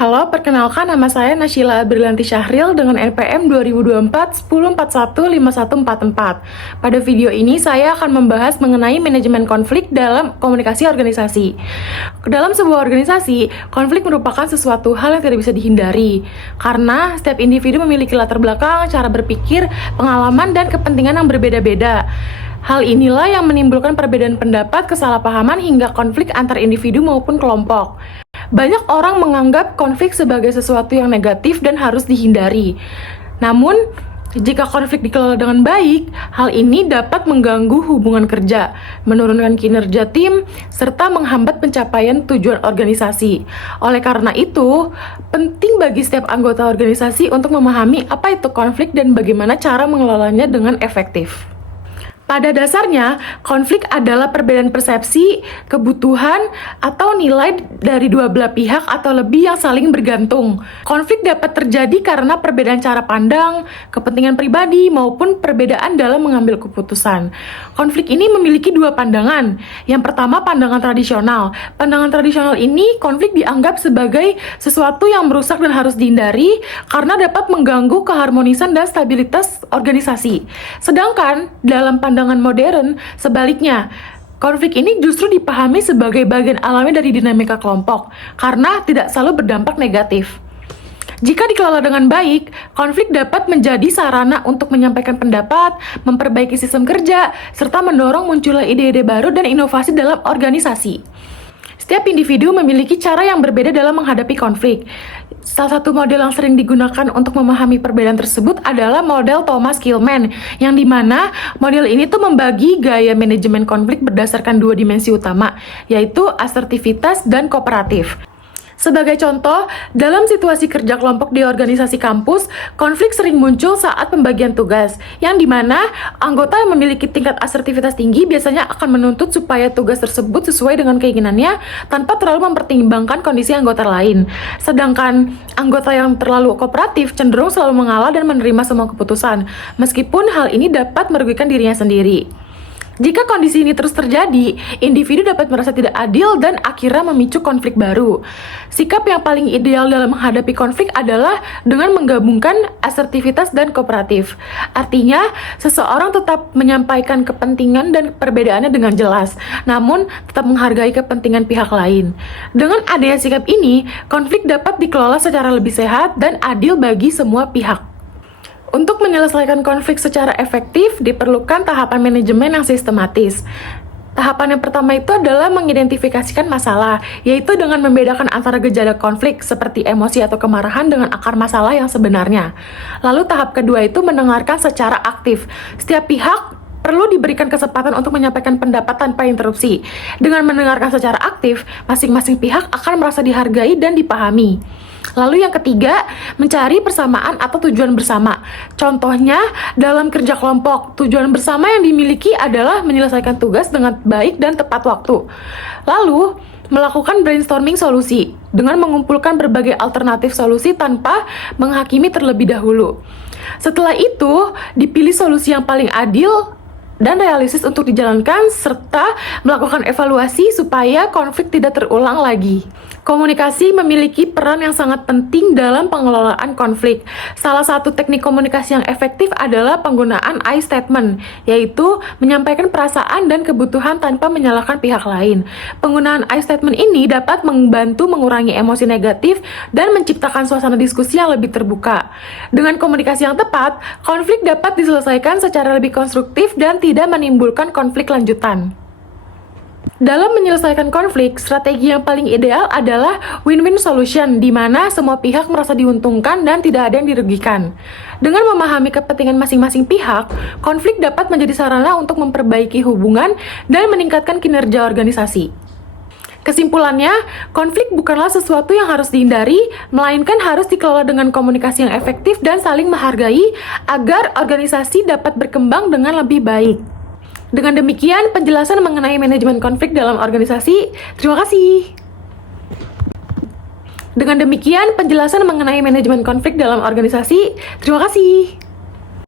Halo, perkenalkan nama saya Nasyila Brillianti Syahril dengan NPM 2024 10415144. Pada video ini saya akan membahas mengenai manajemen konflik dalam komunikasi organisasi. Dalam sebuah organisasi, konflik merupakan sesuatu hal yang tidak bisa dihindari karena setiap individu memiliki latar belakang, cara berpikir, pengalaman, dan kepentingan yang berbeda-beda. Hal inilah yang menimbulkan perbedaan pendapat, kesalahpahaman, hingga konflik antar individu maupun kelompok. Banyak orang menganggap konflik sebagai sesuatu yang negatif dan harus dihindari. Namun, jika konflik dikelola dengan baik, hal ini dapat mengganggu hubungan kerja, menurunkan kinerja tim, serta menghambat pencapaian tujuan organisasi. Oleh karena itu, penting bagi setiap anggota organisasi untuk memahami apa itu konflik dan bagaimana cara mengelolanya dengan efektif. Pada dasarnya, konflik adalah perbedaan persepsi, kebutuhan, atau nilai dari dua belah pihak atau lebih yang saling bergantung. Konflik dapat terjadi karena perbedaan cara pandang, kepentingan pribadi, maupun perbedaan dalam mengambil keputusan. Konflik ini memiliki dua pandangan. Yang pertama, pandangan tradisional. Pandangan tradisional ini, konflik dianggap sebagai sesuatu yang merusak dan harus dihindari karena dapat mengganggu keharmonisan dan stabilitas organisasi. Sedangkan, dalam pandangan modern, sebaliknya, konflik ini justru dipahami sebagai bagian alami dari dinamika kelompok karena tidak selalu berdampak negatif. Jika dikelola dengan baik, konflik dapat menjadi sarana untuk menyampaikan pendapat, memperbaiki sistem kerja, serta mendorong munculnya ide-ide baru dan inovasi dalam organisasi. Setiap individu memiliki cara yang berbeda dalam menghadapi konflik. Salah satu model yang sering digunakan untuk memahami perbedaan tersebut adalah model Thomas Kilmann, yang dimana model ini tuh membagi gaya manajemen konflik berdasarkan dua dimensi utama, yaitu asertivitas dan kooperatif. Sebagai contoh, dalam situasi kerja kelompok di organisasi kampus, konflik sering muncul saat pembagian tugas, yang dimana anggota yang memiliki tingkat asertivitas tinggi biasanya akan menuntut supaya tugas tersebut sesuai dengan keinginannya tanpa terlalu mempertimbangkan kondisi anggota lain. Sedangkan anggota yang terlalu kooperatif cenderung selalu mengalah dan menerima semua keputusan, meskipun hal ini dapat merugikan dirinya sendiri. Jika kondisi ini terus terjadi, individu dapat merasa tidak adil dan akhirnya memicu konflik baru. Sikap yang paling ideal dalam menghadapi konflik adalah dengan menggabungkan asertivitas dan kooperatif. Artinya, seseorang tetap menyampaikan kepentingan dan perbedaannya dengan jelas, namun tetap menghargai kepentingan pihak lain. Dengan adanya sikap ini, konflik dapat dikelola secara lebih sehat dan adil bagi semua pihak. Untuk menyelesaikan konflik secara efektif, diperlukan tahapan manajemen yang sistematis. Tahapan yang pertama itu adalah mengidentifikasikan masalah, yaitu dengan membedakan antara gejala konflik seperti emosi atau kemarahan dengan akar masalah yang sebenarnya. Lalu tahap kedua itu mendengarkan secara aktif. Setiap pihak perlu diberikan kesempatan untuk menyampaikan pendapat tanpa interupsi. Dengan mendengarkan secara aktif, masing-masing pihak akan merasa dihargai dan dipahami. Lalu yang ketiga, mencari persamaan atau tujuan bersama. Contohnya, dalam kerja kelompok, tujuan bersama yang dimiliki adalah menyelesaikan tugas dengan baik dan tepat waktu. Lalu, melakukan brainstorming solusi dengan mengumpulkan berbagai alternatif solusi tanpa menghakimi terlebih dahulu. Setelah itu, dipilih solusi yang paling adil dan realistis untuk dijalankan, serta melakukan evaluasi supaya konflik tidak terulang lagi. Komunikasi memiliki peran yang sangat penting dalam pengelolaan konflik. Salah satu teknik komunikasi yang efektif adalah penggunaan I statement, yaitu menyampaikan perasaan dan kebutuhan tanpa menyalahkan pihak lain. Penggunaan I statement ini dapat membantu mengurangi emosi negatif dan menciptakan suasana diskusi yang lebih terbuka. Dengan komunikasi yang tepat, konflik dapat diselesaikan secara lebih konstruktif dan tidak menimbulkan konflik lanjutan. Dalam menyelesaikan konflik, strategi yang paling ideal adalah win-win solution, di mana semua pihak merasa diuntungkan dan tidak ada yang dirugikan. Dengan memahami kepentingan masing-masing pihak, konflik dapat menjadi sarana untuk memperbaiki hubungan dan meningkatkan kinerja organisasi. Kesimpulannya, konflik bukanlah sesuatu yang harus dihindari, melainkan harus dikelola dengan komunikasi yang efektif dan saling menghargai agar organisasi dapat berkembang dengan lebih baik. Dengan demikian, penjelasan mengenai manajemen konflik dalam organisasi. Terima kasih. Dengan demikian, penjelasan mengenai manajemen konflik dalam organisasi. Terima kasih.